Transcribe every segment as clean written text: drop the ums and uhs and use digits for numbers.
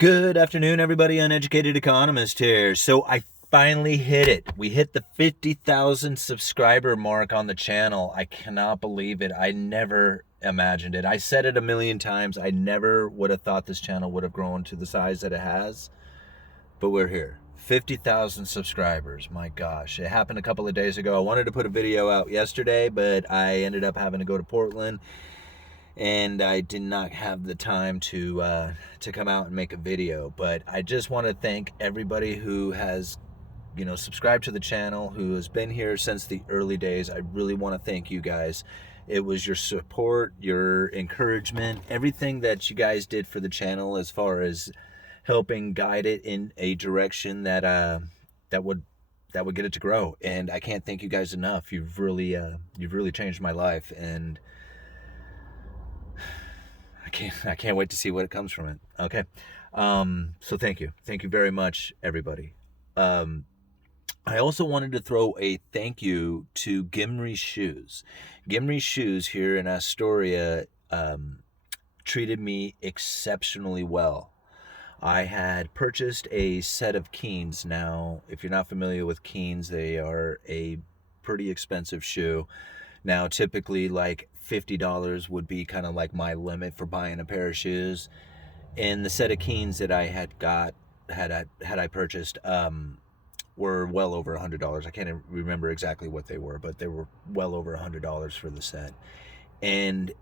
Good afternoon, everybody. Uneducated Economist here. So I finally hit it. We hit the 50,000 subscriber mark on the channel. I cannot believe it. I never imagined it. I said it a million times. I never would have thought this channel would have grown to the size that it has. But we're here. 50,000 subscribers. My gosh. It happened a couple of days ago. I wanted to put a video out yesterday, but I ended up having to go to Portland. And I did not have the time to come out and make a video. But I just want to thank everybody who has, subscribed to the channel, who has been here since the early days. I really want to thank you guys. It was your support, your encouragement, everything that you guys did for the channel as far as helping guide it in a direction that would get it to grow. And I can't thank you guys enough. You've really changed my life, and I can't wait to see what comes from it. Okay. So thank you very much, everybody. I also wanted to throw a thank you to Gimri Shoes. Gimri Shoes here in Astoria treated me exceptionally well. I had purchased a set of Keens. Now, if you're not familiar with Keens, they are a pretty expensive shoe. Now, typically, like $50 would be kind of like my limit for buying a pair of shoes. And the set of Keens that I had purchased were well over $100. I can't remember exactly what they were, but they were well over $100 for the set. And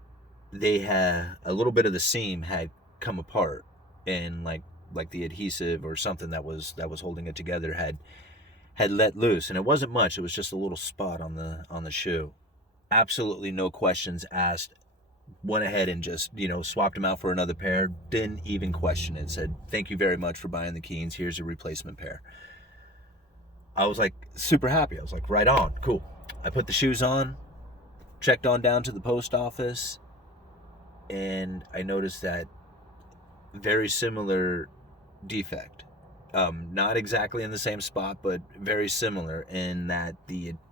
they had a little bit of the seam had come apart, and like the adhesive or something that was holding it together had let loose, and it wasn't much. It was just a little spot on the shoe. Absolutely no questions asked. Went ahead and just, swapped them out for another pair. Didn't even question it. Said, thank you very much for buying the Keens. Here's a replacement pair. I was like super happy. I was like, right on, cool. I put the shoes on, checked on down to the post office, and I noticed that very similar defect. Not exactly in the same spot, but very similar in that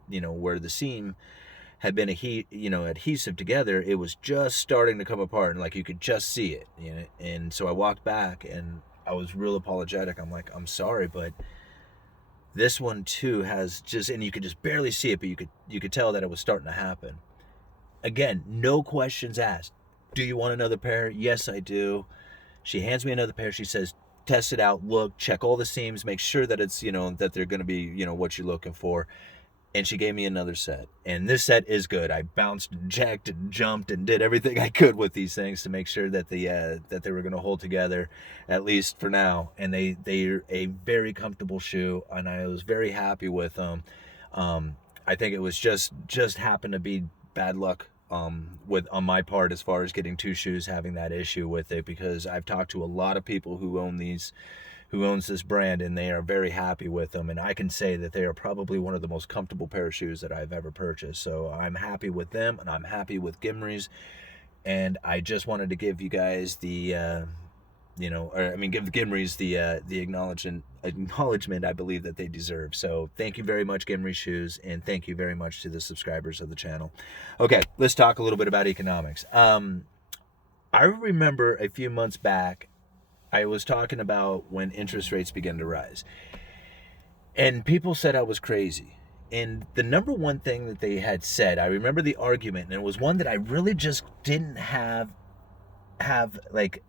where the seam had been adhesive together, it was just starting to come apart, and like you could just see it. And so I walked back, and I was real apologetic. I'm like, I'm sorry, but this one too has just, and you could just barely see it, but you could tell that it was starting to happen. Again, no questions asked. Do you want another pair? Yes, I do. She hands me another pair. She says, test it out, look, check all the seams, make sure that it's, that they're going to be, what you're looking for. And she gave me another set. And this set is good. I bounced and jacked and jumped and did everything I could with these things to make sure that that they were going to hold together, at least for now. And they're a very comfortable shoe, and I was very happy with them. I think it was just happened to be bad luck on my part as far as getting two shoes having that issue with it, because I've talked to a lot of people who owns this brand, and they are very happy with them, and I can say that they are probably one of the most comfortable pair of shoes that I've ever purchased. So I'm happy with them, and I'm happy with Gimri's, and I just wanted to give you guys the give the Gimri's the acknowledgement I believe that they deserve. So thank you very much, Gimri Shoes, and thank you very much to the subscribers of the channel. Okay, let's talk a little bit about economics. I remember a few months back, I was talking about when interest rates began to rise, and people said I was crazy. And the number one thing that they had said, I remember the argument, and it was one that I really just didn't have like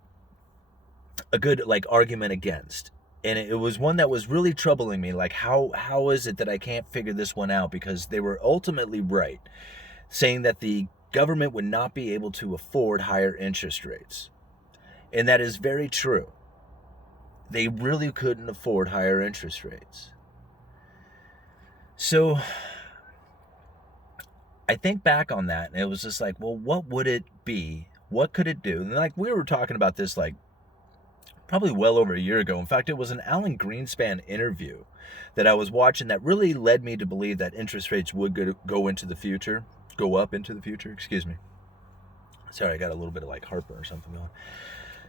a good argument against. And it was one that was really troubling me. Like, how is it that I can't figure this one out? Because they were ultimately right, saying that the government would not be able to afford higher interest rates. And that is very true. They really couldn't afford higher interest rates. So I think back on that, and it was just like, well, what would it be? What could it do? And like, we were talking about this probably well over a year ago. In fact, it was an Alan Greenspan interview that I was watching that really led me to believe that interest rates would go up into the future. Excuse me. Sorry, I got a little bit of heartburn or something going.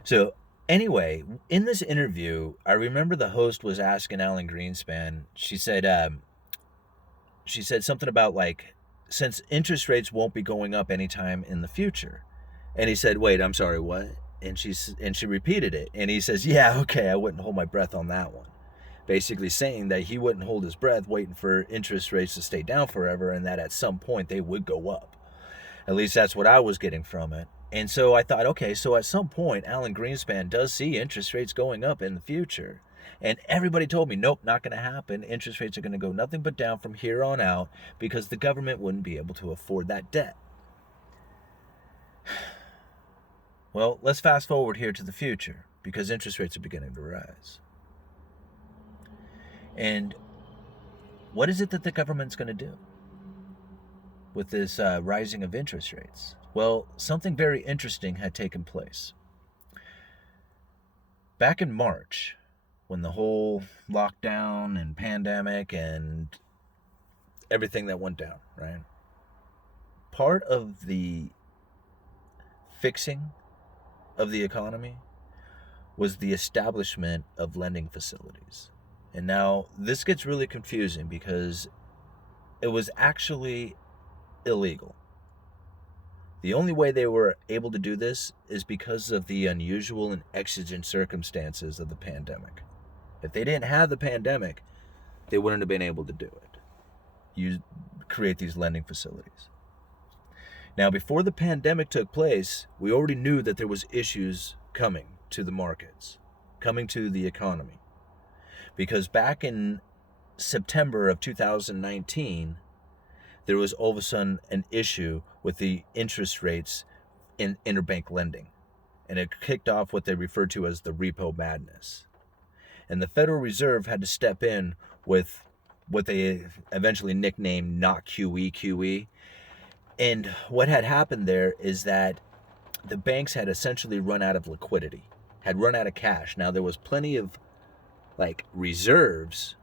So anyway, in this interview, I remember the host was asking Alan Greenspan, she said something about since interest rates won't be going up anytime in the future. And he said, wait, I'm sorry, what? And she repeated it. And he says, yeah, okay, I wouldn't hold my breath on that one. Basically saying that he wouldn't hold his breath waiting for interest rates to stay down forever, and that at some point they would go up. At least that's what I was getting from it. And so I thought, okay, so at some point, Alan Greenspan does see interest rates going up in the future. And everybody told me, nope, not going to happen. Interest rates are going to go nothing but down from here on out because the government wouldn't be able to afford that debt. Well, let's fast forward here to the future because interest rates are beginning to rise. And what is it that the government's going to do with this rising of interest rates? Well, something very interesting had taken place. Back in March, when the whole lockdown and pandemic and everything that went down, right? Part of the fixing of the economy was the establishment of lending facilities. And now this gets really confusing because it was actually illegal. The only way they were able to do this is because of the unusual and exigent circumstances of the pandemic. If they didn't have the pandemic, they wouldn't have been able to do it. You create these lending facilities. Now, before the pandemic took place, we already knew that there was issues coming to the markets, coming to the economy. Because back in September of 2019, there was all of a sudden an issue with the interest rates in interbank lending. And it kicked off what they referred to as the repo madness. And the Federal Reserve had to step in with what they eventually nicknamed not QE. And what had happened there is that the banks had essentially run out of liquidity, had run out of cash. Now, there was plenty of reserves,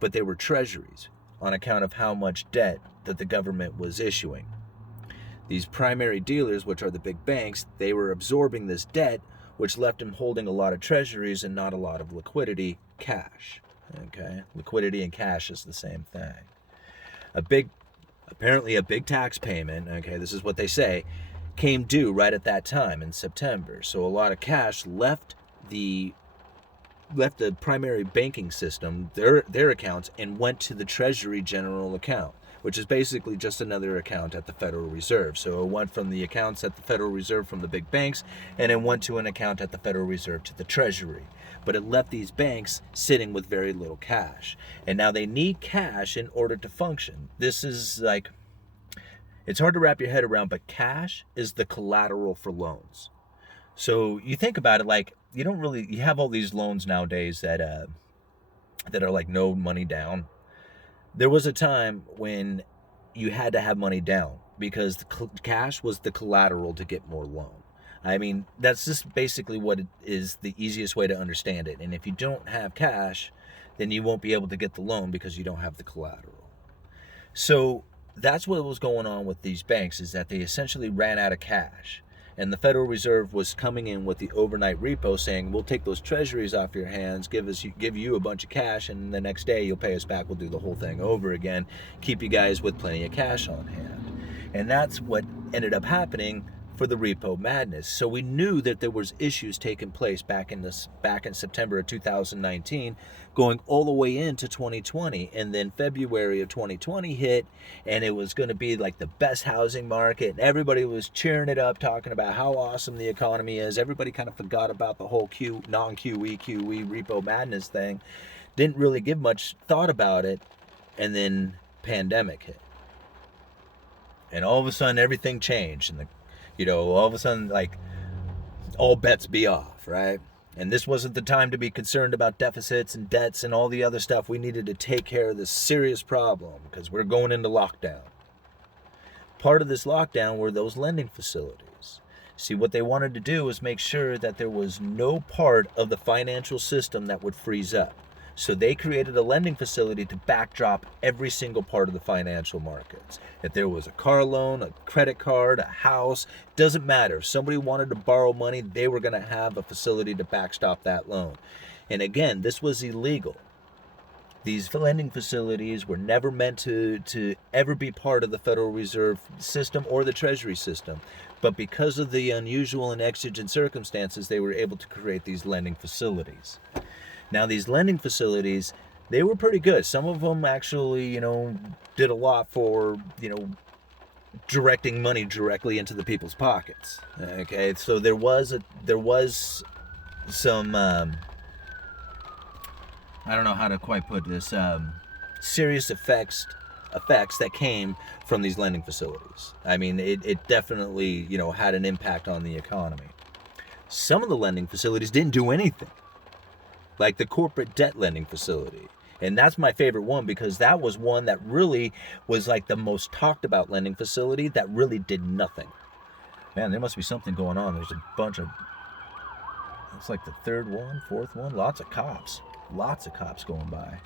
but they were treasuries on account of how much debt that the government was issuing. These primary dealers, which are the big banks, they were absorbing this debt, which left them holding a lot of treasuries and not a lot of liquidity, cash. Okay, liquidity and cash is the same thing. Apparently a big tax payment, okay, this is what they say, came due right at that time in September. So a lot of cash left the primary banking system, their accounts, and went to the Treasury General account, which is basically just another account at the Federal Reserve. So it went from the accounts at the Federal Reserve from the big banks, and it went to an account at the Federal Reserve to the Treasury. But it left these banks sitting with very little cash. And now they need cash in order to function. This is it's hard to wrap your head around, but cash is the collateral for loans. So you think about it, you have all these loans nowadays that are no money down. There was a time when you had to have money down because the cash was the collateral to get more loan. I mean, that's just basically what it is, the easiest way to understand it. And if you don't have cash, then you won't be able to get the loan because you don't have the collateral. So that's what was going on with these banks, is that they essentially ran out of cash. And the Federal Reserve was coming in with the overnight repo saying, we'll take those treasuries off your hands, give you a bunch of cash, and the next day you'll pay us back. We'll do the whole thing over again, keep you guys with plenty of cash on hand. And that's what ended up happening for the repo madness. So we knew that there was issues taking place back in September of 2019, going all the way into 2020. And then February of 2020 hit, and it was going to be like the best housing market. And everybody was cheering it up, talking about how awesome the economy is. Everybody kind of forgot about the whole non-QE repo madness thing. Didn't really give much thought about it. And then pandemic hit. And all of a sudden everything changed, and all of a sudden, all bets be off, right? And this wasn't the time to be concerned about deficits and debts and all the other stuff. We needed to take care of this serious problem because we're going into lockdown. Part of this lockdown were those lending facilities. See, what they wanted to do was make sure that there was no part of the financial system that would freeze up. So they created a lending facility to backdrop every single part of the financial markets. If there was a car loan, a credit card, a house, doesn't matter. If somebody wanted to borrow money, they were going to have a facility to backstop that loan. And again, this was illegal. These lending facilities were never meant to ever be part of the Federal Reserve system or the Treasury system. But because of the unusual and exigent circumstances, they were able to create these lending facilities. Now, these lending facilities, they were pretty good. Some of them actually, did a lot for, directing money directly into the people's pockets. Okay, so there was some I don't know how to quite put this, serious effects that came from these lending facilities. I mean, it definitely, had an impact on the economy. Some of the lending facilities didn't do anything, like the corporate debt lending facility. And that's my favorite one, because that was one that really was like the most talked about lending facility that really did nothing. Man, there must be something going on. There's a bunch of, it's like the third one, fourth one, lots of cops going by.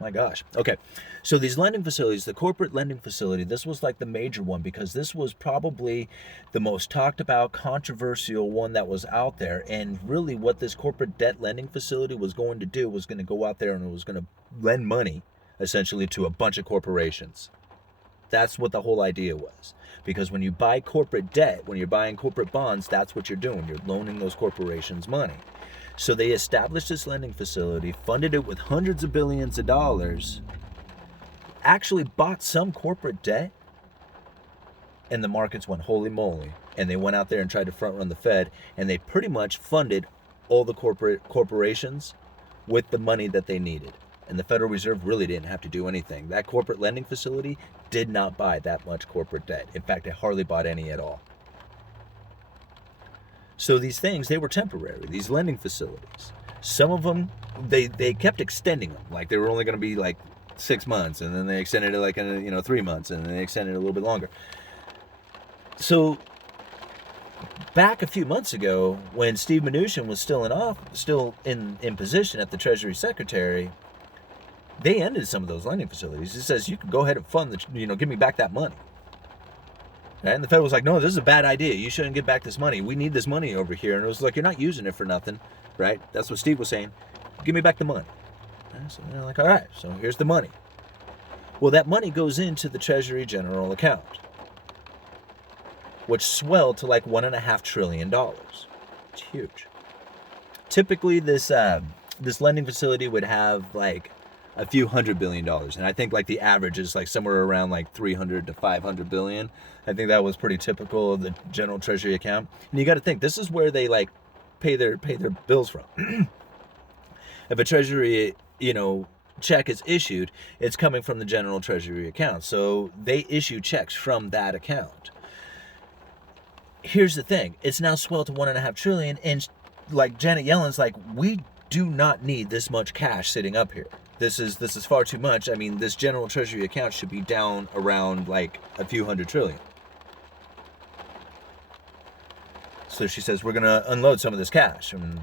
My gosh. Okay, so these lending facilities, the corporate lending facility, this was like the major one, because this was probably the most talked about, controversial one that was out there. And really what this corporate debt lending facility was going to do was going to go out there and it was going to lend money essentially to a bunch of corporations. That's what the whole idea was. Because when you buy corporate debt, when you're buying corporate bonds, that's what you're doing. You're loaning those corporations money. So they established this lending facility, funded it with hundreds of billions of dollars, actually bought some corporate debt, and the markets went holy moly. And they went out there and tried to front run the Fed, and they pretty much funded all the corporations with the money that they needed. And the Federal Reserve really didn't have to do anything. That corporate lending facility did not buy that much corporate debt. In fact, it hardly bought any at all. So these things, they were temporary, these lending facilities. Some of them, they kept extending them. Like they were only going to be like 6 months, and then they extended it like 3 months, and then they extended it a little bit longer. So back a few months ago, when Steve Mnuchin was still in position at the Treasury Secretary, they ended some of those lending facilities. It says you can go ahead and fund give me back that money. Right? And the Fed was like, no, this is a bad idea. You shouldn't get back this money. We need this money over here. And it was like, you're not using it for nothing, right? That's what Steve was saying. Give me back the money. And so they're like, all right, so here's the money. Well, that money goes into the Treasury General Account, which swelled to like $1.5 trillion. It's huge. Typically, this lending facility would have like a few $100 billion, and I think like the average is like somewhere around like 300 to 500 billion. I think that was pretty typical of the General Treasury account. And you got to think, this is where they like pay their bills from. If a Treasury check is issued, it's coming from the General Treasury account, so they issue checks from that account. Here's the thing, it's now swelled to $1.5 trillion, and like Janet Yellen's like, we do not need this much cash sitting up here. This is far too much. I mean, this General Treasury account should be down around like a few $100 trillion. So she says, we're gonna unload some of this cash, and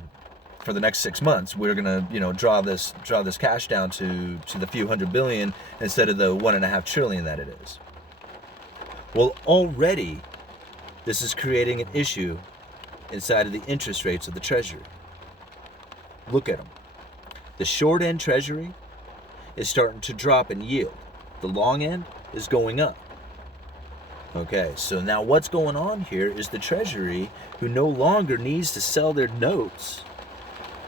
for the next 6 months, we're gonna draw this cash down to the few $100 billion instead of the $1.5 trillion that it is. Well, already this is creating an issue inside of the interest rates of the Treasury. Look at them. The short end Treasury is starting to drop in yield. The long end is going up. Okay, so now what's going on here is the Treasury, who no longer needs to sell their notes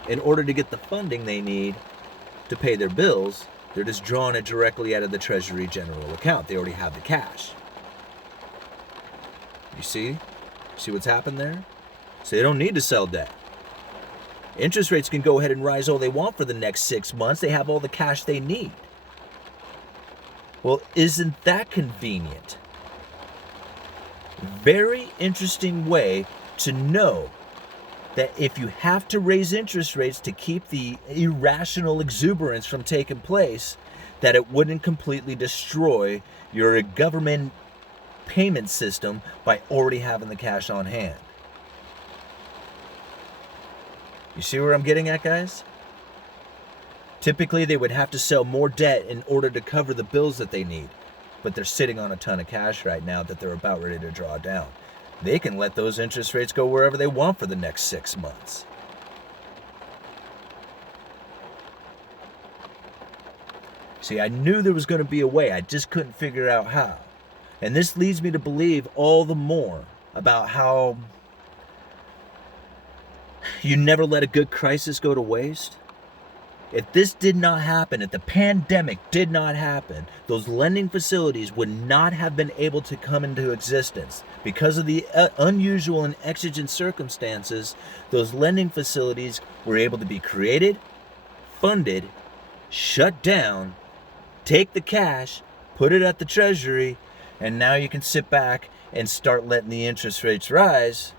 in order to get the funding they need to pay their bills, they're just drawing it directly out of the Treasury General Account. They already have the cash. You see? See what's happened there? So they don't need to sell debt. Interest rates can go ahead and rise all they want for the next 6 months. They have all the cash they need. Well, isn't that convenient? Very interesting way to know that if you have to raise interest rates to keep the irrational exuberance from taking place, that it wouldn't completely destroy your government payment system by already having the cash on hand. You see where I'm getting at, guys? Typically, they would have to sell more debt in order to cover the bills that they need. But they're sitting on a ton of cash right now that they're about ready to draw down. They can let those interest rates go wherever they want for the next 6 months. See, I knew there was going to be a way. I just couldn't figure out how. And this leads me to believe all the more about how you never let a good crisis go to waste. If this did not happen, if the pandemic did not happen, those lending facilities would not have been able to come into existence. Because of the unusual and exigent circumstances, those lending facilities were able to be created, funded, shut down, take the cash, put it at the treasury, and now you can sit back and start letting the interest rates rise,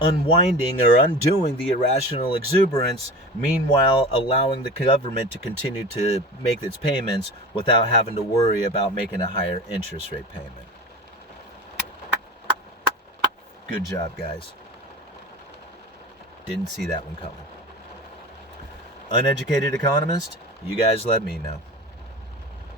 unwinding or undoing the irrational exuberance, meanwhile allowing the government to continue to make its payments without having to worry about making a higher interest rate payment. Good job, guys. Didn't see that one coming. Uneducated Economist, you guys let me know.